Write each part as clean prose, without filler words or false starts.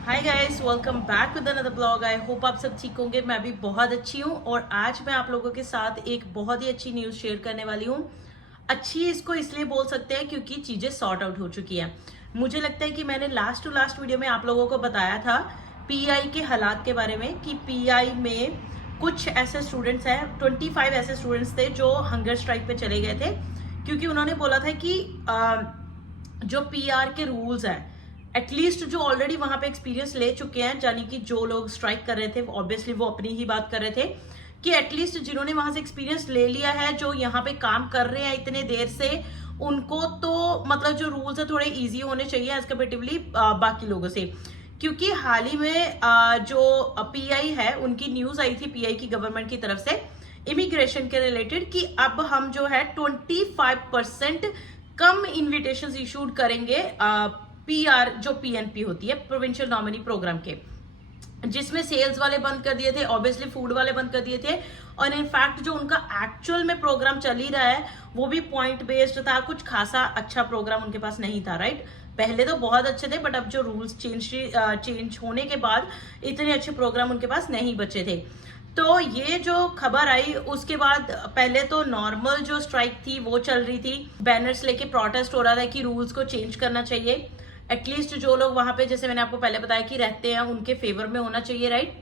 Hi guys, welcome back with another blog. I hope आप सब ठीक होंगे। मैं भी बहुत अच्छी हूँ और आज मैं आप लोगों के साथ एक बहुत ही अच्छी न्यूज़ शेयर करने वाली हूँ। अच्छी इसको इसलिए बोल सकते हैं क्योंकि चीज़ें सॉर्ट आउट हो चुकी हैं। मुझे लगता है कि मैंने लास्ट टू लास्ट वीडियो में आप लोगों को बताया था पीआई के हालात के बारे में कि पीआई में कुछ ऐसे स्टूडेंट्स हैं, 25 ऐसे स्टूडेंट्स थे जो हंगर स्ट्राइक पे चले गए थे क्योंकि उन्होंने बोला था कि जो पीआर के रूल्स हैं, एटलीस्ट जो ऑलरेडी वहां पे एक्सपीरियंस ले चुके हैं, यानी कि जो लोग स्ट्राइक कर रहे थे ऑब्वियसली वो अपनी ही बात कर रहे थे कि एटलीस्ट जिन्होंने वहां से एक्सपीरियंस ले लिया है, जो यहाँ पे काम कर रहे हैं इतने देर से, उनको तो मतलब जो रूल्स है थोड़े इजी होने चाहिए एज कम्पेटिवली बाकी लोगों से। क्योंकि हाल ही में जो पीआई है उनकी न्यूज आई थी पीआई की गवर्नमेंट की तरफ से इमिग्रेशन के रिलेटेड कि अब हम जो है 25% कम इन्विटेशंस इशूड करेंगे पीआर जो पीएनपी होती है, प्रोविंशियल नॉमिनी प्रोग्राम के, जिसमें सेल्स वाले बंद कर दिए थे, ऑब्वियसली फूड वाले बंद कर दिए थे। और इनफैक्ट जो उनका एक्चुअल में प्रोग्राम चल ही रहा है वो भी पॉइंट बेस्ड था, कुछ खासा अच्छा प्रोग्राम उनके पास नहीं था। राइट, पहले तो बहुत अच्छे थे बट अब जो रूल्स चेंज होने के बाद इतने अच्छे प्रोग्राम उनके पास नहीं बचे थे। तो ये जो खबर आई उसके बाद पहले तो नॉर्मल जो स्ट्राइक थी वो चल रही थी, बैनर्स लेके प्रोटेस्ट हो रहा था कि रूल्स को चेंज करना चाहिए, एटलीस्ट जो लोग वहां पे, जैसे मैंने आपको पहले बताया कि रहते हैं, उनके फेवर में होना चाहिए। राइट,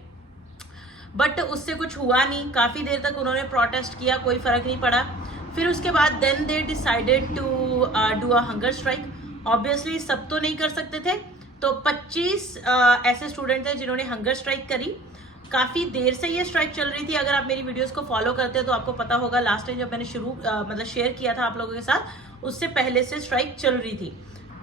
बट उससे कुछ हुआ नहीं। काफी देर तक उन्होंने प्रोटेस्ट किया, कोई फर्क नहीं पड़ा। फिर उसके बाद then they decided to do a hunger strike. Obviously सब तो नहीं कर सकते थे, तो 25 ऐसे स्टूडेंट थे जिन्होंने हंगर स्ट्राइक करी। काफी देर से ये स्ट्राइक चल रही थी। अगर आप मेरी वीडियोस को फॉलो करते हो तो आपको पता होगा, लास्ट टाइम जब मैंने मतलब शेयर किया था आप लोगों के साथ, उससे पहले से स्ट्राइक चल रही थी।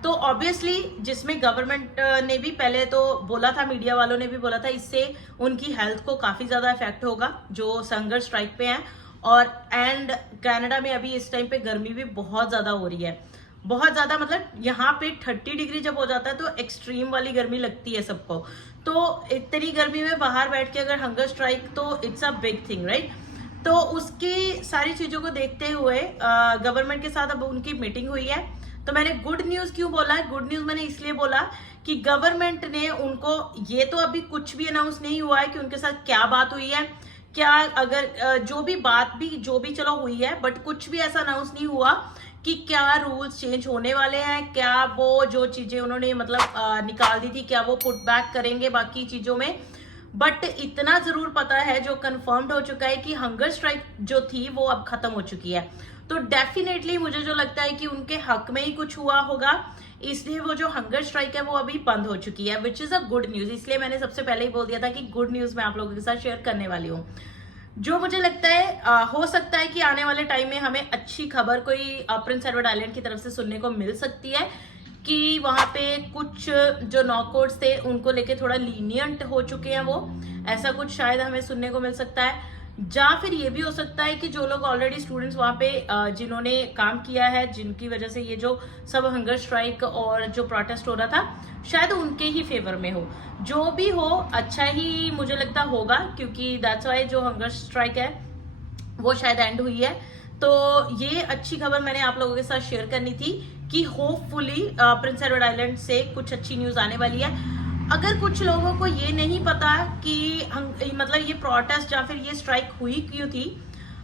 तो ऑब्वियसली जिसमें गवर्नमेंट ने भी पहले तो बोला था, मीडिया वालों ने भी बोला था, इससे उनकी हेल्थ को काफी ज्यादा इफेक्ट होगा जो हंगर स्ट्राइक पे हैं। और एंड कनाडा में अभी इस टाइम पे गर्मी भी बहुत ज्यादा हो रही है, बहुत ज्यादा। मतलब यहाँ पे 30 डिग्री जब हो जाता है तो एक्सट्रीम वाली गर्मी लगती है सबको। तो इतनी गर्मी में बाहर बैठ के अगर हंगर स्ट्राइक, तो it's a big thing. Right, तो उसकी सारी चीजों को देखते हुए गवर्नमेंट के साथ अब उनकी मीटिंग हुई है। तो मैंने गुड न्यूज क्यों बोला है? गुड न्यूज मैंने इसलिए बोला कि गवर्नमेंट ने उनको, ये तो अभी कुछ भी अनाउंस नहीं हुआ है कि उनके साथ क्या बात हुई है, क्या अगर जो भी बात भी जो भी चलो हुई है, बट कुछ भी ऐसा अनाउंस नहीं हुआ कि क्या रूल्स चेंज होने वाले हैं, क्या वो जो चीजें उन्होंने मतलब निकाल दी थी क्या वो पुट बैक करेंगे बाकी चीजों में। बट इतना जरूर पता है, जो कंफर्म्ड हो चुका है कि हंगर स्ट्राइक जो थी वो अब खत्म हो चुकी है। तो डेफिनेटली मुझे जो लगता है कि उनके हक में ही कुछ हुआ होगा, इसलिए वो जो हंगर स्ट्राइक है वो अभी बंद हो चुकी है, which is a good news. इसलिए मैंने सबसे पहले ही बोल दिया था कि गुड न्यूज मैं आप लोगों के साथ शेयर करने वाली हूँ। जो मुझे लगता है हो सकता है कि आने वाले टाइम में हमें अच्छी खबर कोई प्रिंस एडवर्ड आइलैंड की तरफ से सुनने को मिल सकती है कि वहां पे कुछ जो नॉकआउट्स थे उनको लेके थोड़ा लीनियंट हो चुके हैं वो, ऐसा कुछ शायद हमें सुनने को मिल सकता है। या फिर ये भी हो सकता है कि जो लोग ऑलरेडी स्टूडेंट्स वहां पे जिन्होंने काम किया है, जिनकी वजह से ये जो सब हंगर स्ट्राइक और जो प्रोटेस्ट हो रहा था, शायद उनके ही फेवर में हो। जो भी हो अच्छा ही मुझे लगता होगा, क्योंकि दैट्स वाई जो हंगर स्ट्राइक है वो शायद एंड हुई है। तो ये अच्छी खबर मैंने आप लोगों के साथ शेयर करनी थी कि होपफुली प्रिंस एडवर्ड आइलैंड से कुछ अच्छी न्यूज आने वाली है। अगर कुछ लोगों को ये नहीं पता कि मतलब ये प्रोटेस्ट या फिर ये स्ट्राइक हुई क्यों थी,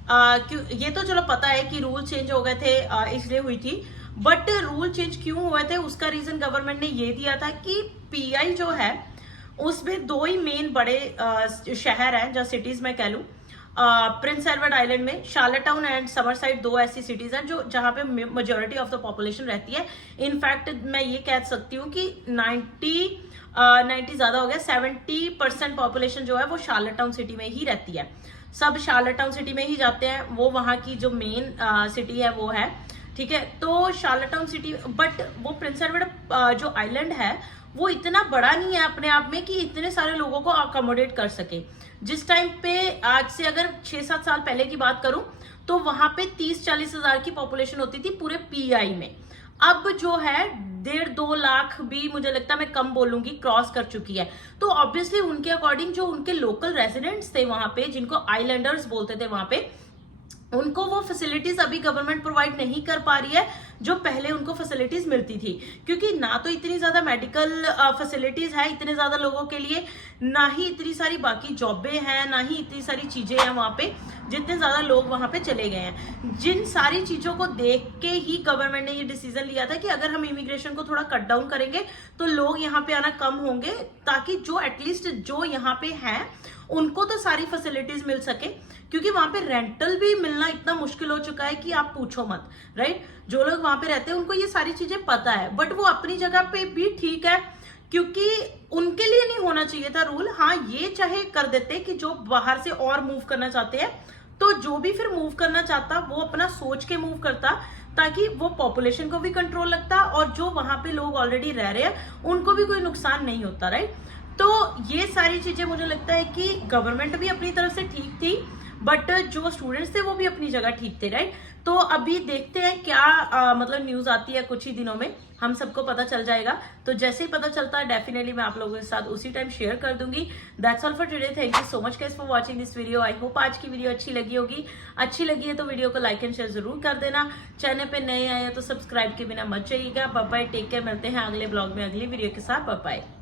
क्यों, ये तो चलो पता है कि रूल चेंज हो गए थे इसलिए हुई थी। बट रूल चेंज क्यों हुए थे उसका रीजन गवर्नमेंट ने ये दिया था कि पीआई जो है उसमें दो ही मेन बड़े शहर हैं, जो सिटीज में कह लूं, प्रिंस एडवर्ड आइलैंड में शार्लेट टाउन एंड समरसाइड, दो ऐसी सिटीज हैं जो जहां पे मेजोरिटी ऑफ द पॉपुलेशन रहती है। इनफैक्ट मैं ये कह सकती हूँ कि 90 ज्यादा हो गया, 70% पॉपुलेशन जो है वो शार्लेट टाउन सिटी में ही रहती है। सब शार्लेट टाउन सिटी में ही जाते हैं, वो वहां की जो मेन सिटी है वो है। ठीक है, तो शार्लेट टाउन सिटी, बट वो प्रिंस एडवर्ड जो आइलैंड है वो इतना बड़ा नहीं है अपने आप में कि इतने सारे लोगों को अकोमोडेट कर सके। जिस टाइम पे, आज से अगर 6-7 साल पहले की बात करूं, तो वहां पे 30-40 हजार की पॉपुलेशन होती थी पूरे पीआई में। अब जो है 1.5-2 लाख भी मुझे लगता है, मैं कम बोलूंगी, क्रॉस कर चुकी है। तो ऑब्वियसली उनके अकॉर्डिंग जो उनके लोकल रेजिडेंट्स थे वहां पे, जिनको आइलैंडर्स बोलते थे वहां पे, उनको वो फैसिलिटीज अभी गवर्नमेंट प्रोवाइड नहीं कर पा रही है जो पहले उनको फैसिलिटीज मिलती थी, क्योंकि ना तो इतनी ज्यादा मेडिकल फैसिलिटीज है इतने ज्यादा लोगों के लिए, ना ही इतनी सारी बाकी जॉबें हैं, ना ही इतनी सारी चीजें हैं वहां पे जितने ज्यादा लोग वहां पे चले गए हैं। जिन सारी चीजों को देख के ही गवर्नमेंट ने ये डिसीजन लिया था कि अगर हम इमिग्रेशन को थोड़ा कट डाउन करेंगे तो लोग यहाँ पे आना कम होंगे, ताकि जो एटलीस्ट जो यहाँ पे हैं उनको तो सारी फैसिलिटीज मिल सके, क्योंकि वहां पे रेंटल भी मिलना इतना मुश्किल हो चुका है कि आप पूछो मत, राइट। जो लोग वहां पे रहते हैं उनको ये सारी चीजें पता है, बट वो अपनी जगह पे भी ठीक है, क्योंकि उनके लिए नहीं होना चाहिए था रूल। हाँ, ये चाहे कर देते कि जो बाहर से और मूव करना चाहते हैं, तो जो भी फिर मूव करना चाहता वो अपना सोच के मूव करता, ताकि वो पॉपुलेशन को भी कंट्रोल लगता और जो वहां पे लोग ऑलरेडी रह रहे हैं उनको भी कोई नुकसान नहीं होता, राइट। तो ये सारी चीजें मुझे लगता है कि गवर्नमेंट भी अपनी तरफ से ठीक थी, बट जो स्टूडेंट्स थे वो भी अपनी जगह ठीक थे, राइट। तो अभी देखते हैं क्या मतलब न्यूज आती है, कुछ ही दिनों में हम सबको पता चल जाएगा। तो जैसे ही पता चलता है डेफिनेटली मैं आप लोगों के साथ उसी टाइम शेयर कर दूंगी। That's all for today, thank you so much guys for watching this video. I hope आज की वीडियो अच्छी लगी होगी। अच्छी लगी है तो वीडियो को लाइक एंड शेयर जरूर कर देना। चैनल पे नए आए तो सब्सक्राइब के बिना मत जाइएगा। बाय बाय, टेक केयर, मिलते हैं अगले ब्लॉग में अगली वीडियो के साथ। Bye bye.